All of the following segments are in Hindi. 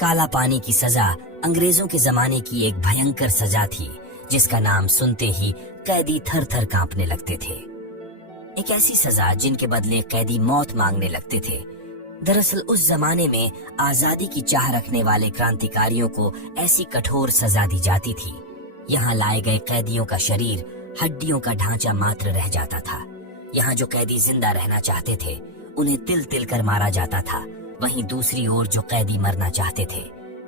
काला पानी की सजा अंग्रेजों के जमाने की एक भयंकर सजा थी, जिसका नाम सुनते ही कैदी थर थर कांपने लगते थे। एक ऐसी सजा जिनके बदले कैदी मौत मांगने लगते थे। दरअसल उस जमाने में आजादी की चाह रखने वाले क्रांतिकारियों को ऐसी कठोर सजा दी जाती थी। यहाँ लाए गए कैदियों का शरीर हड्डियों का ढांचा मात्र रह जाता था। यहाँ जो कैदी जिंदा रहना चाहते थे उन्हें तिल तिल कर मारा जाता था। वहीं दूसरी ओर जो कैदी मरना चाहते थे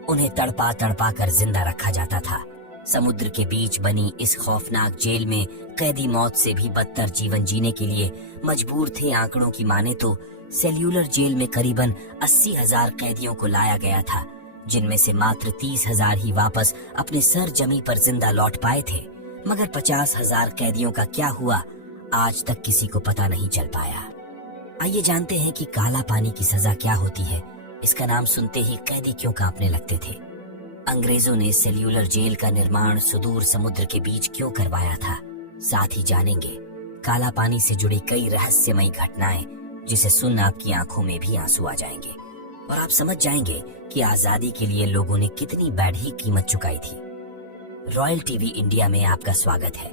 उन्हें तड़पा तड़पा कर जिंदा रखा जाता था। समुद्र के बीच बनी इस खौफनाक जेल में कैदी मौत से भी बदतर जीवन जीने के लिए मजबूर थे। आंकड़ों की माने तो सेल्यूलर जेल में करीबन 80,000 कैदियों को लाया गया था, जिनमें से मात्र 30,000 ही वापस अपने सर जमी पर जिंदा लौट पाए थे। मगर 50,000 कैदियों का क्या हुआ, आज तक किसी को पता नहीं चल पाया। आइए जानते हैं कि काला पानी की सजा क्या होती है। इसका नाम सुनते ही कैदी क्यों कांपने लगते थे। अंग्रेजों ने सेल्यूलर जेल का निर्माण सुदूर समुद्र के बीच क्यों करवाया था। साथ ही जानेंगे काला पानी से जुड़ी कई रहस्यमयी घटनाएं, जिसे सुन आपकी आंखों में भी आंसू आ जाएंगे और आप समझ जाएंगे कि आजादी के लिए लोगों ने कितनी बढ़ी कीमत चुकाई थी। रॉयल टीवी इंडिया में आपका स्वागत है।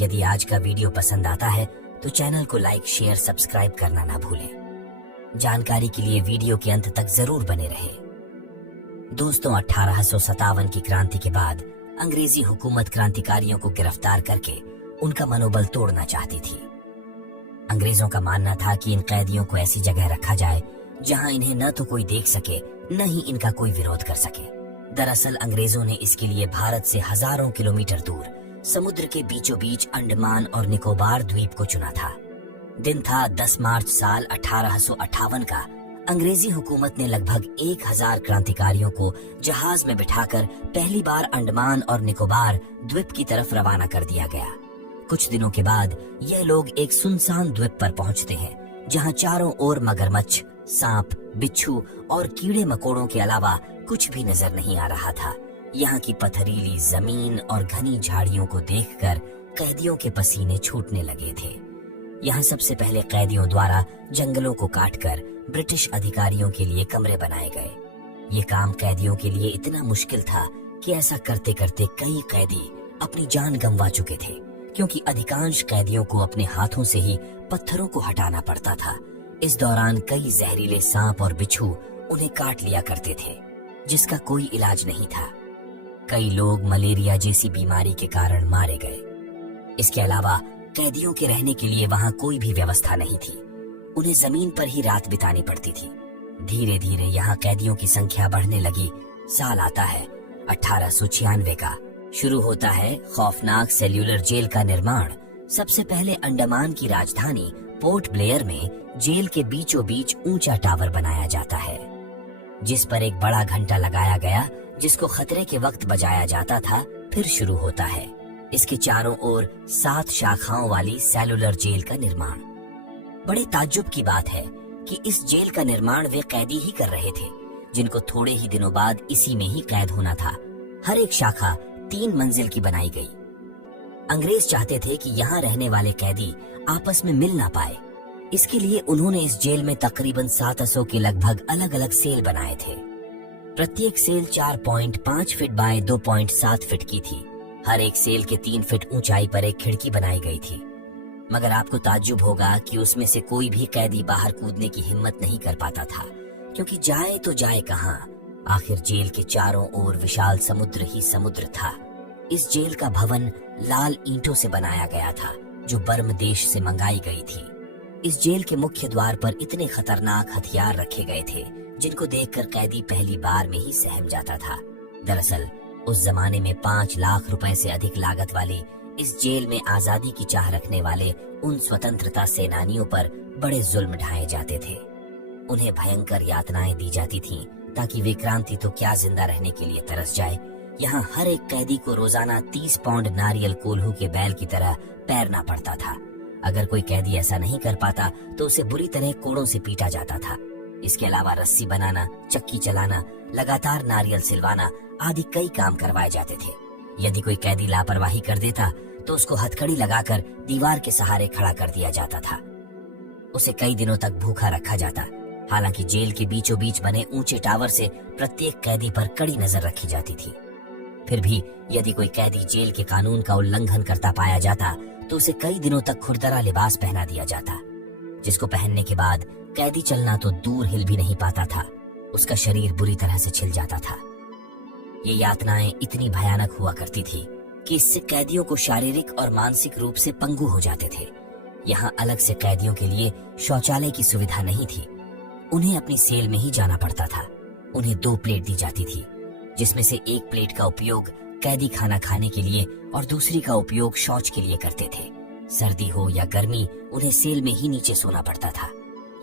यदि आज का वीडियो पसंद आता है तो चैनल को लाइक, शेयर, सब्सक्राइब करना ना भूलें। जानकारी के लिए वीडियो के अंत तक जरूर बने रहें। दोस्तों, 1857 की क्रांति के बाद अंग्रेजी हुकूमत क्रांतिकारियों को गिरफ्तार करके उनका मनोबल तोड़ना चाहती थी। अंग्रेजों का मानना था कि इन कैदियों को ऐसी जगह रखा जाए जहां इन्हें न तो कोई देख सके, न ही इनका कोई विरोध कर सके। दरअसल अंग्रेजों ने इसके लिए भारत से हजारों किलोमीटर दूर समुद्र के बीचों बीच अंडमान और निकोबार द्वीप को चुना था। दिन था 10 मार्च साल 1858 का। अंग्रेजी हुकूमत ने लगभग 1000 क्रांतिकारियों को जहाज में बिठाकर पहली बार अंडमान और निकोबार द्वीप की तरफ रवाना कर दिया गया। कुछ दिनों के बाद यह लोग एक सुनसान द्वीप पर पहुंचते हैं, जहां चारों ओर मगरमच्छ, सांप, बिच्छू और कीड़े मकोड़ों के अलावा कुछ भी नजर नहीं आ रहा था। यहाँ की पथरीली जमीन और घनी झाड़ियों को देखकर कैदियों के पसीने छूटने लगे थे। यहाँ सबसे पहले कैदियों द्वारा जंगलों को काटकर ब्रिटिश अधिकारियों के लिए कमरे बनाए गए। ये काम कैदियों के लिए इतना मुश्किल था कि ऐसा करते करते कई कैदी अपनी जान गंवा चुके थे, क्योंकि अधिकांश कैदियों को अपने हाथों से ही पत्थरों को हटाना पड़ता था। इस दौरान कई जहरीले सांप और बिच्छू उन्हें काट लिया करते थे, जिसका कोई इलाज नहीं था। कई लोग मलेरिया जैसी बीमारी के कारण मारे गए। इसके अलावा कैदियों के रहने के लिए वहां कोई भी व्यवस्था नहीं थी। उन्हें जमीन पर ही रात बितानी पड़ती थी। धीरे धीरे यहाँ कैदियों की संख्या बढ़ने लगी। साल आता है 1896 का। शुरू होता है खौफनाक सेल्यूलर जेल का निर्माण। सबसे पहले अंडमान की राजधानी पोर्ट ब्लेयर में जेल के बीचों बीच ऊंचा टावर बनाया जाता है, जिस पर एक बड़ा घंटा लगाया गया, जिसको खतरे के वक्त बजाया जाता था। फिर शुरू होता है इसके चारों ओर 7 शाखाओं वाली सेल्यूलर जेल का निर्माण। बड़े ताज्जुब की बात है कि इस जेल का निर्माण वे कैदी ही कर रहे थे, जिनको थोड़े ही दिनों बाद इसी में ही कैद होना था। हर एक शाखा 3 मंजिल की बनाई गई। अंग्रेज चाहते थे कि यहाँ रहने वाले कैदी आपस में मिल ना पाए। इसके लिए उन्होंने इस जेल में तकरीबन 700 के लगभग अलग अलग सेल बनाए थे। प्रत्येक सेल 4.5 फीट बाय 2.7 फीट की थी। हर एक सेल के 3 फीट ऊंचाई पर एक खिड़की बनाई गई थी। मगर आपको ताज्जुब होगा कि उसमें से कोई भी कैदी बाहर कूदने की हिम्मत नहीं कर पाता था, क्योंकि जाए तो जाए कहाँ। आखिर जेल के चारों ओर विशाल समुद्र ही समुद्र था। इस जेल का भवन लाल ईंटों से बनाया गया था, जो बर्म देश से मंगाई गई थी। इस जेल के मुख्य द्वार पर इतने खतरनाक हथियार रखे गए थे, जिनको देखकर कैदी पहली बार में ही सहम जाता था। दरअसल उस जमाने में 5 लाख रुपए से अधिक लागत वाली इस जेल में आजादी की चाह रखने वाले उन स्वतंत्रता सेनानियों पर बड़े जुल्म ढाए जाते थे। उन्हें भयंकर यातनाएं दी जाती थीं, ताकि वे क्रांति तो क्या जिंदा रहने के लिए तरस जाए। यहाँ हर एक कैदी को रोजाना 30 पाउंड नारियल कोल्हू के बैल की तरह पैरना पड़ता था। अगर कोई कैदी ऐसा नहीं कर पाता तो उसे बुरी तरह कोड़ों से पीटा जाता था। इसके अलावा रस्सी बनाना, चक्की चलाना, लगातार नारियल सिलवाना आदि कई काम करवाए जाते थे। यदि कोई कैदी लापरवाही कर देता तो उसको हथकड़ी लगाकर दीवार के सहारे खड़ा कर दिया जाता था। उसे कई दिनों तक भूखा रखा जाता। हालांकि जेल के बीचों बीच बने ऊंचे टावर से प्रत्येक कैदी पर कड़ी नजर रखी जाती थी। फिर भी यदि कोई कैदी जेल के कानून का उल्लंघन करता पाया जाता तो उसे कई दिनों तक खुरदरा लिबास पहना दिया जाता, जिसको पहनने के बाद कैदी चलना तो दूर हिल भी नहीं पाता था, उसका शरीर बुरी तरह से छिल जाता था। ये यातनाएं इतनी भयानक हुआ करती थी कि इससे कैदियों को शारीरिक और मानसिक रूप से पंगु हो जाते थे। यहाँ अलग से कैदियों के लिए शौचालय की सुविधा नहीं थी, उन्हें अपनी सेल में ही जाना पड़ता था। उन्हें 2 प्लेट दी जाती थी, जिसमें से एक प्लेट का उपयोग कैदी खाना खाने के लिए और दूसरी का उपयोग शौच के लिए करते थे। सर्दी हो या गर्मी, उन्हें सेल में ही नीचे सोना पड़ता था।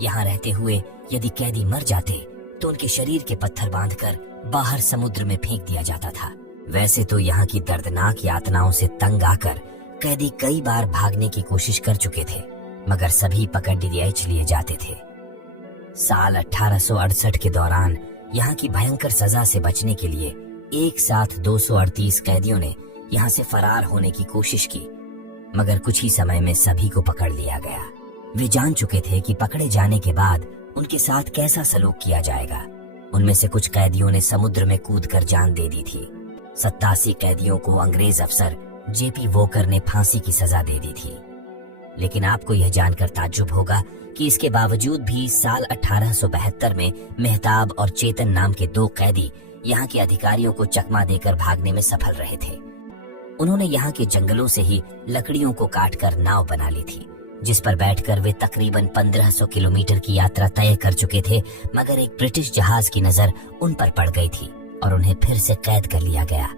यहाँ रहते हुए यदि कैदी मर जाते तो उनके शरीर के पत्थर बांधकर बाहर समुद्र में फेंक दिया जाता था। वैसे तो यहाँ की दर्दनाक यातनाओं से तंग आकर कैदी कई बार भागने की कोशिश कर चुके थे, मगर सभी पकड़ लिए जाते थे। साल 1868 के दौरान यहाँ की भयंकर सजा से बचने के लिए एक साथ 238 कैदियों ने यहाँ से फरार होने की कोशिश की, मगर कुछ ही समय में सभी को पकड़ लिया गया। वे जान चुके थे कि पकड़े जाने के बाद उनके साथ कैसा सलूक किया जाएगा। उनमें से कुछ कैदियों ने समुद्र में कूदकर जान दे दी थी। 87 कैदियों को अंग्रेज अफसर जेपी वोकर ने फांसी की सजा दे दी थी। लेकिन आपको यह जानकर ताज्जुब होगा कि इसके बावजूद भी साल 1872 में मेहताब और चेतन नाम के 2 कैदी यहाँ के अधिकारियों को चकमा देकर भागने में सफल रहे थे। उन्होंने यहाँ के जंगलों से ही लकड़ियों को काटकर नाव बना ली थी, जिस पर बैठकर वे तकरीबन 1500 किलोमीटर की यात्रा तय कर चुके थे, मगर एक ब्रिटिश जहाज की नजर उन पर पड़ गई थी और उन्हें फिर से कैद कर लिया गया।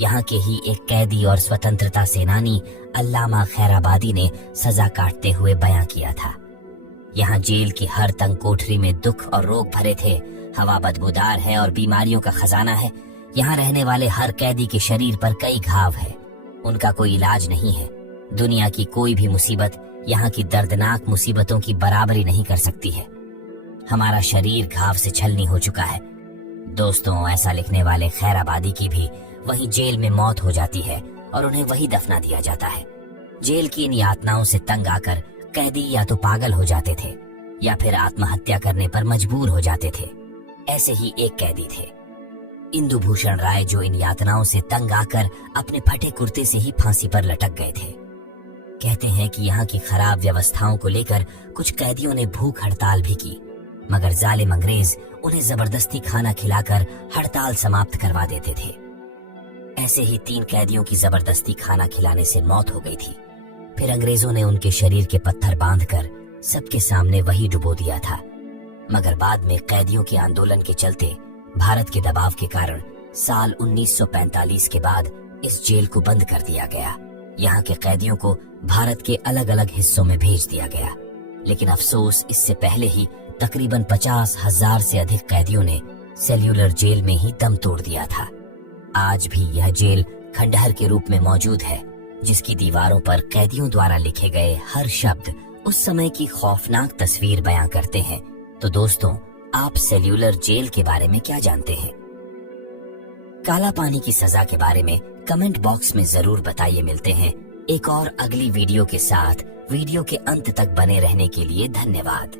यहाँ के ही एक कैदी और स्वतंत्रता सेनानी अल्लामा खैराबादी ने सजा काटते हुए बयां किया था, यहाँ जेल की हर तंग कोठरी में दुख और रोग भरे थे। हवा बदबूदार है और बीमारियों का खजाना है। यहाँ रहने वाले हर कैदी के शरीर पर कई घाव है, उनका कोई इलाज नहीं है। दुनिया की कोई भी मुसीबत यहाँ की दर्दनाक मुसीबतों की बराबरी नहीं कर सकती है। हमारा शरीर घाव से छलनी हो चुका है। दोस्तों, ऐसा लिखने वाले खैराबादी की भी वहीं जेल में मौत हो जाती है और उन्हें वही दफना दिया जाता है। जेल की इन यातनाओं से तंग आकर कैदी या तो पागल हो जाते थे या फिर आत्महत्या करने पर मजबूर हो जाते थे। ऐसे ही एक कैदी थे इंदु भूषण राय, जो इन यातनाओं से तंग आकर अपने फटे कुर्ते से ही फांसी पर लटक गए थे। कहते हैं कि यहाँ की खराब व्यवस्थाओं को लेकर कुछ कैदियों ने भूख हड़ताल भी की, मगर जालिम अंग्रेज उन्हें जबरदस्ती खाना खिलाकर हड़ताल समाप्त करवा देते थे। ऐसे ही 3 कैदियों की जबरदस्ती खाना खिलाने से मौत हो गई थी। फिर अंग्रेजों ने उनके शरीर के पत्थर बांधकर सबके सामने वही डुबो दिया था, मगर बाद में कैदियों के आंदोलन के चलते भारत के दबाव के कारण साल 1945 के बाद इस जेल को बंद कर दिया गया। यहाँ के कैदियों को भारत के अलग अलग हिस्सों में भेज दिया गया, लेकिन अफसोस इससे पहले ही तकरीबन 50,000 से अधिक कैदियों ने सेल्यूलर जेल में ही दम तोड़ दिया था। आज भी यह जेल खंडहर के रूप में मौजूद है, जिसकी दीवारों पर कैदियों द्वारा लिखे गए हर शब्द उस समय की खौफनाक तस्वीर बयां करते हैं। तो दोस्तों, आप सेल्यूलर जेल के बारे में क्या जानते हैं? काला पानी की सजा के बारे में कमेंट बॉक्स में जरूर बताइए। मिलते हैं एक और अगली वीडियो के साथ। वीडियो के अंत तक बने रहने के लिए धन्यवाद।